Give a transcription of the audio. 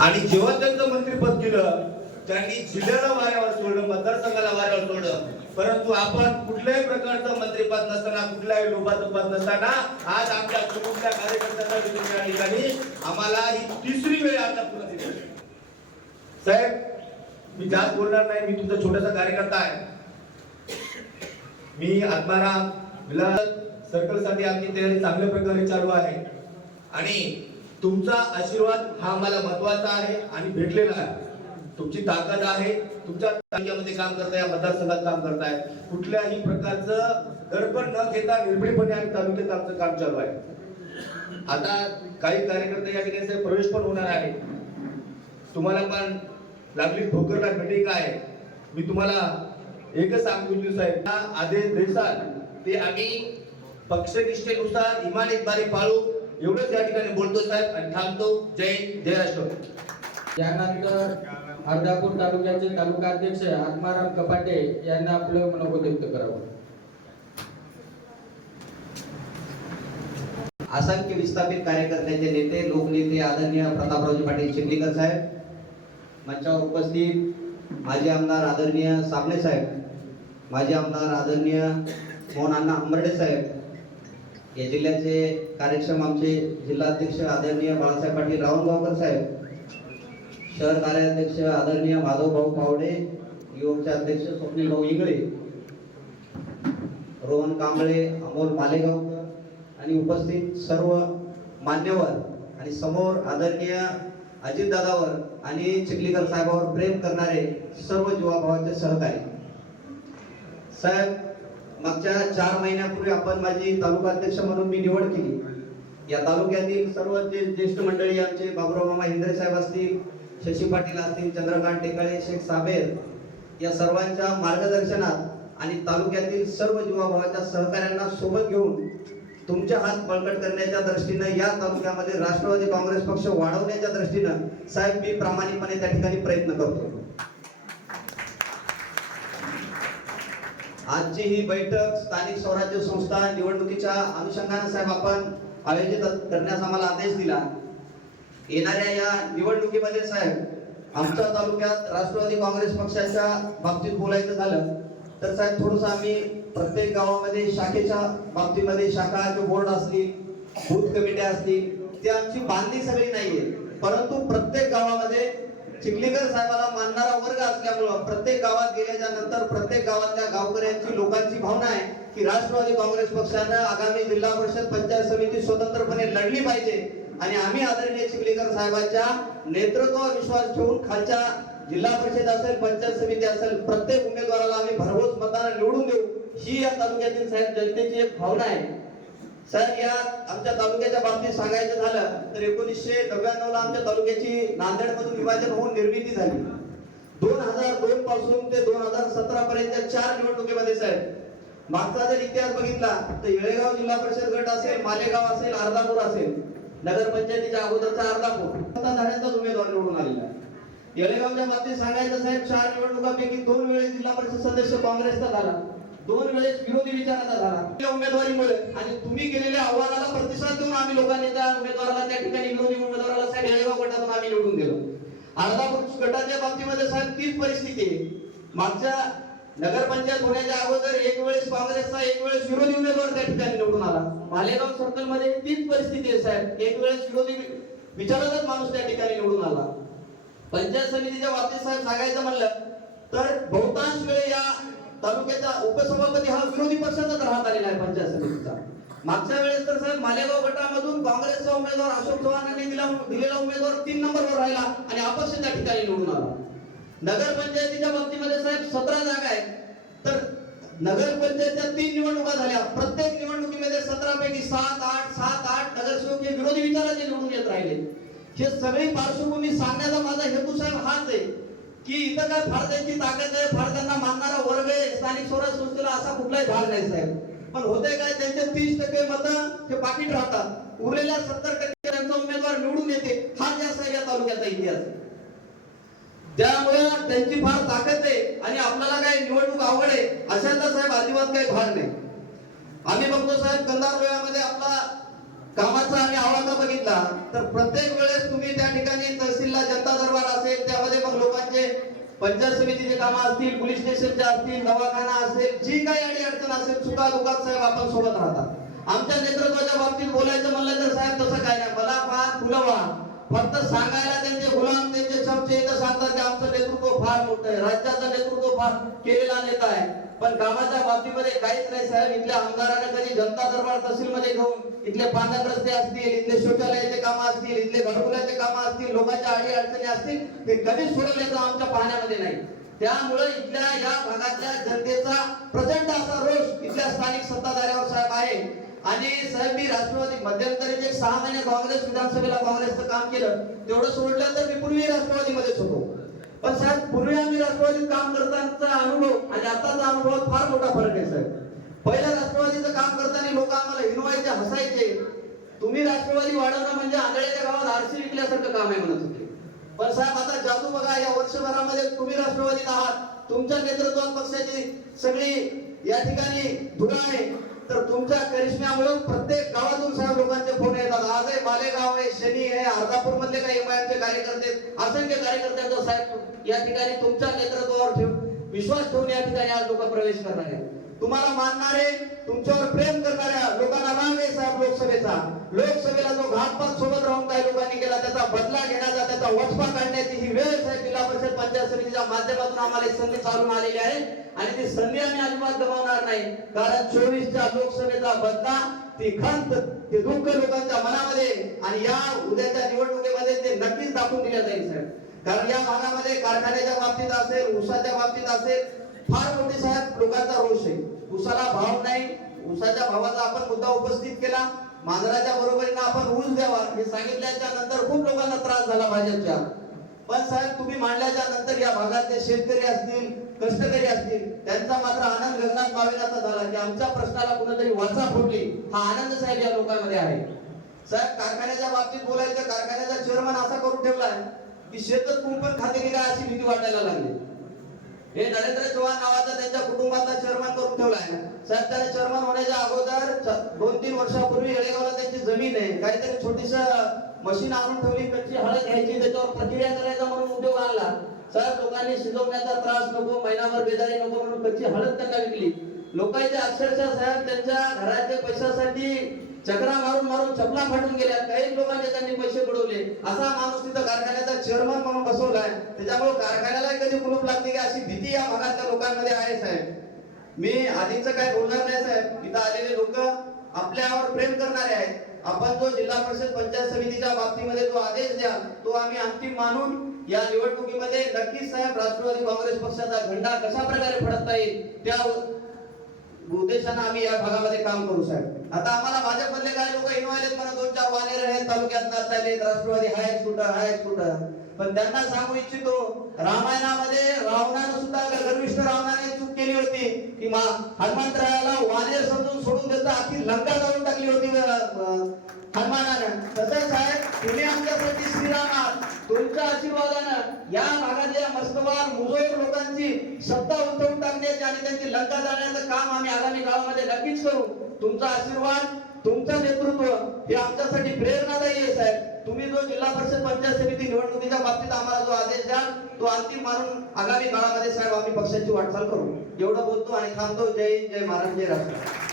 आणि जेव्हा त्यांचं मंत्रीपद केलं त्यांनी जिल्ह्याला वाऱ्यावर सोडलं मतदारसंघाला वाऱ्यावर सोडलं. परंतु आपण कुठल्याही प्रकारचं मंत्रीपद नसताना कुठल्याही लोकांचं पद नसताना आज आमच्या कुटुंबच्या कार्यकर्त्यांचा विनंती या ठिकाणी आम्हाला ही तिसरी वेळ आता पुन्हा दिली. साहेब मी जास्त बोलणार नाही मी तुमचा छोटासा कार्यकर्ता आहे. मी आत्माराम विलास सर्कलसाठी आमची तयारी चांगल्या प्रकारे चालू आहे. आणि तुमचा आशीर्वाद हा आम्हाला महत्त्वाचा आहे आणि भेटलेला आहे. तुमची ताकद आहे तुमच्या तालुक्यामध्ये काम करताय मतदारसंघात काम करताय. कुठल्याही प्रकारचं दडपण न घेता निर्भीडपणे आम्ही तालुक्यात आमचं काम चालू आहे. आता काही कार्यकर्ते या ठिकाणी प्रवेश पण होणार आहे. तुम्हाला पण लागली ठोकरला भेटे काय मी तुम्हाला एकच सांगू साहेब हा आदेश देसाल ते आम्ही पक्षनिष्ठेनुसार इमान इतबारी पाळू एवढंच या ठिकाणी बोलतो साहेब आणि थांबतो. जय जय राष्ट्र त्यानंतर अर्धापूर तालुक्याचे तालुका अध्यक्ष आत्माराम कपाटे यांना आपलं मनोगत व्यक्त करावं. असंख्य विस्थापित कार्यकर्त्यांचे नेते लोकनेते आदरणीय प्रतापरावजी पाटील चिखलीकर साहेब मंचावर उपस्थित माजी आमदार आदरणीय सामने साहेब माजी आमदार आदरणीय मोहन अंबर्डे साहेब या जिल्ह्याचे कार्यक्षम आमचे जिल्हाध्यक्ष आदरणीय बाळासाहेब पाटील रावणगावकर साहेब शहर कार्याध्यक्ष आदरणीय माधव भाऊ पावडे युवकचे अध्यक्ष स्वप्नील भाऊ इंगळे रोहन कांबळे अमोल मालेगावकर आणि उपस्थित सर्व मान्यवर आणि समोर आदरणीय अजितदादावर आणि चिखलीकर साहेबावर प्रेम करणारे सर्व जीवाभावाचे सहकारी. साहेब मागच्या चार महिन्यापूर्वी आपण माझी तालुका अध्यक्ष म्हणून मी निवड केली. या तालुक्यातील सर्व जे ज्येष्ठ मंडळी आमचे बाबुराव मामा हिंद्रे साहेब असतील शशी पाटील असतील चंद्रकांत टेकाळे शेख साबेर या सर्वांच्या मार्गदर्शनात आणि तालुक्यातील सर्व जीवाभावाच्या सहकाऱ्यांना सोबत घेऊन तुमच्या हात बळकट करण्याच्या दृष्टीनं या तालुक्यामध्ये राष्ट्रवादी काँग्रेस पक्ष वाढवण्याच्या दृष्टीनं साहेब मी प्रामाणिकपणे त्या ठिकाणी प्रयत्न करतो. आजची ही बैठक स्थानिक स्वराज्य संस्था निवडणुकीच्या अनुषंगाने साहेब आपण आयोजित करण्यास आम्हाला आदेश दिला. येणाऱ्या या निवडणुकीमध्ये साहेब आमच्या तालुक्यात राष्ट्रवादी काँग्रेस पक्षाच्या बाबतीत बोलायचं झालं तर साहेब थोडस आम्ही प्रत्येक गावामध्ये शाखेच्या बाबतीमध्ये शाखाचे बोर्ड असतील बूथ कमिट्या असतील ती आमची बांधणी सगळी नाहीये. परंतु प्रत्येक गावामध्ये चिखलीकर साहेबाला मानणारा वर्ग असल्यामुळं प्रत्येक गावात गेल्याच्यानंतर प्रत्येक गावातल्या गावकऱ्यांची लोकांची भावना आहे की राष्ट्रवादी काँग्रेस पक्षानं आगामी जिल्हा परिषद पंचायत समिती स्वतंत्रपणे लढली पाहिजे. आणि आम्ही आदरणीय चिखलीकर साहेबांच्या नेतृत्वावर विश्वास ठेवून खालच्या जिल्हा परिषद असेल पंचायत समिती असेल प्रत्येक उमेदवाराला आम्ही भरघोस मतदान निवडून देऊ. ही या तालुक्यातील साहेब जनतेची एक भावना आहे. साहेब या आमच्या तालुक्याच्या बाबतीत सांगायचं झालं तर एकोणीसशे नव्याण्णव ला आमच्या तालुक्याची नांदेडमधून विभाजन होऊन निर्मिती झाली दोन हजार दोन पासून ते दोन हजार सतरा पर्यंत चार निवडणुकीमध्ये साहेब मागचा जर इतिहास बघितला तर येळेगाव जिल्हा परिषद गट असेल मालेगाव असेल अर्धापूर असेल नगरपंचायतीच्या अगोदरचा अर्धापूर आता उमेदवार निवडून आलेला आहे. येळेगावच्या बाबतीत सांगायचं साहेब चार निवडणुकांपैकी दोन वेळेस जिल्हा परिषद सदस्य काँग्रेसचा झाला दोन वेळेस विरोधी विचाराचा झाला. त्या उमेदवारीमुळे. आणि तुम्ही केलेल्या आव्हानाला प्रतिसाद देऊन आम्ही लोकांनी त्या उमेदवाराला त्या ठिकाणी विरोधी उमेदवाराला साहेब हेळेगाव गटातून आम्ही निवडून दिलो. अर्धा गटाच्या बाबतीमध्ये साहेब तीच परिस्थिती आहे. मागच्या नगरपंचायत होण्याच्या अगोदर एक वेळेस काँग्रेसचा एक वेळेस विरोधी उमेदवार त्या ठिकाणी निवडून आला. मालेगाव सर्कलमध्ये तीच परिस्थिती आहे साहेब. एक वेळेस विरोधी विचाराचाच माणूस त्या ठिकाणी निवडून आला. पंचायत समितीच्या बाबतीत साहेब सांगायचं म्हणलं तर बहुतांश वेळे या तालुक्याचा उपसभापती हा विरोधी पक्षाचाच राहत आलेला आहे पंचायत समितीचा. मागच्या वेळेस तर साहेब मालेगाव गटामधून काँग्रेसचा उमेदवार अशोक चव्हाण यांनी दिला दिलेला उमेदवार तीन नंबरवर राहिला आणि अपक्ष त्या ठिकाणी निवडून आला. नगर पंचायतीच्या बाबतीमध्ये साहेब सतरा जागा आहेत. तर नगर पंचायतच्या तीन निवडणुका झाल्या. प्रत्येक निवडणुकीमध्ये सतरा पैकी सात आठ सात आठ नगरसेवक हे विरोधी विचाराचे निवडून येत राहिले. हे सगळी पार्श्वभूमी सांगण्याचा माझा हेतू साहेब हाच आहे. की इथं काय फार त्यांची ताकद आहे? फार त्यांना मानणारा वर्ग आहे. स्थानिक स्वराज संस्थेला असा कुठलाही भाग नाही साहेब. पण होते काय? त्यांचे तीस टक्के मत हे पाकिट राहतात. उरलेल्या सत्तर टक्के त्यांचा उमेदवार निवडून येते. हा ज्या साहेब या तालुक्याचा इतिहास त्यामुळे त्यांची फार ताकद आहे आणि आपल्याला काय निवडणूक आवड आहे अशातला साहेब अजिबात काही भाग नाही. आम्ही बघतो साहेब कंधार वेळामध्ये आपला कामाचा आम्ही आवाका बघितला. तर प्रत्येक वेळेस तुम्ही त्या ठिकाणी तहसीलला पंचायत समितीचे कामं असतील पोलीस स्टेशनचे असतील दवाखाना असेल जी काही अडी अडचण असेल चुका दुखात साहेब आपण सोबत राहतात. आमच्या नेतृत्वाच्या बाबतीत बोलायचं म्हणलं तर साहेब तसं काय नाही. मला पहा तुला व्हा फक्त सांगायला त्यांचे गुलाम त्यांचे चमचे इथं सांगतात की आमचं नेतृत्व फार मोठं आहे. राज्याचं नेतृत्व फार केलेला नेता आहे. पण कामाच्या बाबतीमध्ये काहीच नाही साहेब. इथल्या आमदाराने कधी जनता दरबार तहसील मध्ये घेऊन इथले पाण्यात रस्ते असतील इथले शौचालयाचे कामं असतील इथले घरकुलाचे कामं असतील लोकांच्या अडी अडचणी असतील ते कधीच सोडवल्याचं आमच्या पाहण्यामध्ये नाही. त्यामुळे इथल्या या भागातल्या जनतेचा प्रचंड असा रोष इथल्या स्थानिक सत्ताधाऱ्यावर साहेब आहे. आणि साहेब मी राष्ट्रवादी मध्यंतरीचे सहा महिने काँग्रेस विधानसभेला काँग्रेसचं काम केलं. तेवढं सोडलं तर मी पूर्वी राष्ट्रवादीमध्येच होतो पण साहेब पूर्वी आम्ही राष्ट्रवादीत काम करतानाचा अनुभव आणि आताचा अनुभव फार मोठा फरक आहे साहेब. पहिल्या राष्ट्रवादीचं काम करताना लोक आम्हाला हिरवायचे हसायचे. तुम्ही राष्ट्रवादी वाढवणं म्हणजे आंधळ्याच्या गावात आरसी विकल्यासारखं काम आहे म्हणत होते. पण साहेब आता जादू बघा या वर्षभरामध्ये तुम्ही राष्ट्रवादीत आहात. तुमच्या नेतृत्वात पक्षाची सगळी या ठिकाणी धुरा आहे तर तुमच्या करिश्म्यामुळे प्रत्येक गावातून साहेब लोकांचे फोन येतात. आज आहे मालेगाव आहे शनी आहे अर्धापूर मधले काही एमआयएमचे कार्यकर्ते असंख्य कार्यकर्त्यांचा साहेब या ठिकाणी तुमच्या नेतृत्वावर ठेवून विश्वास ठेवून या ठिकाणी आज लोक प्रवेश करणार आहेत. तुम्हाला मानणारे तुमच्यावर प्रेम करणाऱ्या लोकांना राग आहे साहेब लोकसभेचा. लोकसभेला जो घातपात सोबत राहून काही लोकांनी केला त्याचा बदला घेण्याचा त्याचा वचपा काढण्याची ही वेळ साहेब? जिल्हा परिषद पंचायत समितीच्या माध्यमातून आम्हाला ही संधी चालून आलेली आहे. आणि ती संधी आम्ही अजिबात गमावणार नाही. कारण चोवीसच्या लोकसभेचा बदला ती खंत ते दुःख लोकांच्या मनामध्ये आणि या उद्याच्या निवडणुकीमध्ये ते नक्कीच दाखवून दिल्या जाईल साहेब. कारण या भागामध्ये कारखान्याच्या बाबतीत असेल उसाच्या बाबतीत असेल फार मोठी साहेब लोकांचा रोष आहे. उसाला भाव नाही. उसाच्या भावाचा आपण मुद्दा उपस्थित केला. मांजराच्या बरोबरीनं आपण रूल द्यावा. हे सांगितल्याच्या नंतर खूप लोकांना त्रास झाला भाजपच्या. पण साहेब तुम्ही मांडल्याच्या नंतर या भागातले शेतकरी असतील कष्टकरी असतील त्यांचा मात्र आनंद गगनात मावेनाचा झाला. की आमच्या प्रश्नाला कुणीतरी वाचा फुटली. हा आनंद साहेब या लोकांमध्ये आहे. साहेब कारखान्याच्या बाबतीत बोलायचं कारखान्याचा चेअरमन असा करून ठेवलाय की शेतच कुंपण खाते की काय अशी भीती वाटायला लागली. हे नरेंद्र चव्हाण नावाचा त्यांच्या कुटुंबाचा चेअरमन करून ठेवला आहे. साहेब त्याने चेअरमन होण्याच्या अगोदर दोन तीन वर्षापूर्वी येळेगावला त्यांची जमीन आहे. काहीतरी छोटीस मशीन आणून ठेवली कच्ची हळद घ्यायची त्याच्यावर प्रक्रिया करायचा म्हणून उद्योग आणला. सर लोकांनी शिजवण्याचा त्रास नको महिनाभर बेजारी नको म्हणून कच्ची हळद त्यांना विकली. लोकांच्या अक्षरशः साहेब त्यांच्या घराच्या पैशासाठी चक्रा मारून मारून चपला फाटून गेल्या. काही लोकांचे त्यांनी पैसे बुडवले. असा माणूस तिथं कारखान्याचा चेअरमन म्हणून बसवलाय. त्याच्यामुळे कारखान्याला कधी कुलूप लागते की अशी भीती या भागातल्या लोकांमध्ये आहे साहेब. मी आधीच काय बोलणार नाही साहेब. इथं आलेले लोक आपल्यावर प्रेम करणारे आहेत. आपण जो जिल्हा परिषद पंचायत समितीच्या बाबतीमध्ये जो आदेश द्याल तो आम्ही अंतिम मानून या निवडणुकीमध्ये नक्कीच साहेब राष्ट्रवादी काँग्रेस पक्षाचा झेंडा कशा प्रकारे फडकता येईल त्या उद्देशानं आम्ही या भागामध्ये काम करू साहेब. आता आम्हाला भाजपमधले काही लोक इन्व्हॉल्व म्हणा दोन चार वानेर आहेत तालुक्यात नाचायले राष्ट्रवादी आहेत कुठं आहेत कुठं पण त्यांना सांगू इच्छितो रामायणामध्ये रावणानं सुद्धा गर्विष्ठ रावणाने चूक केली होती की मा हनुमंतरायाला वानेर समजून सोडून देता अख्खी लंका जाऊन टाकली होती हनुमानानं. तसंच आहे तुम्ही आमच्यासाठी श्रीराम आहात तुमच्या आशीर्वादानं या भागातल्या मस्तवार मुजोर लोकांची सत्ता उतरवून टाकण्याची आणि त्यांची लंका जाण्याचं काम आम्ही आगामी काळामध्ये नक्कीच करू. तुमचा आशीर्वाद तुमचं नेतृत्व हे आमच्यासाठी प्रेरणादायी आहे साहेब. तुम्ही जो जिल्हा परिषद पंचायत समिती निवडणुकीच्या बाबतीत आम्हाला जो आदेश द्याल तो अंतिम मानून आगामी काळामध्ये साहेब आम्ही पक्षाची वाटचाल करू. एवढं बोलतो आणि थांबतो. जय हिंद, जय महाराज जय राष्ट्र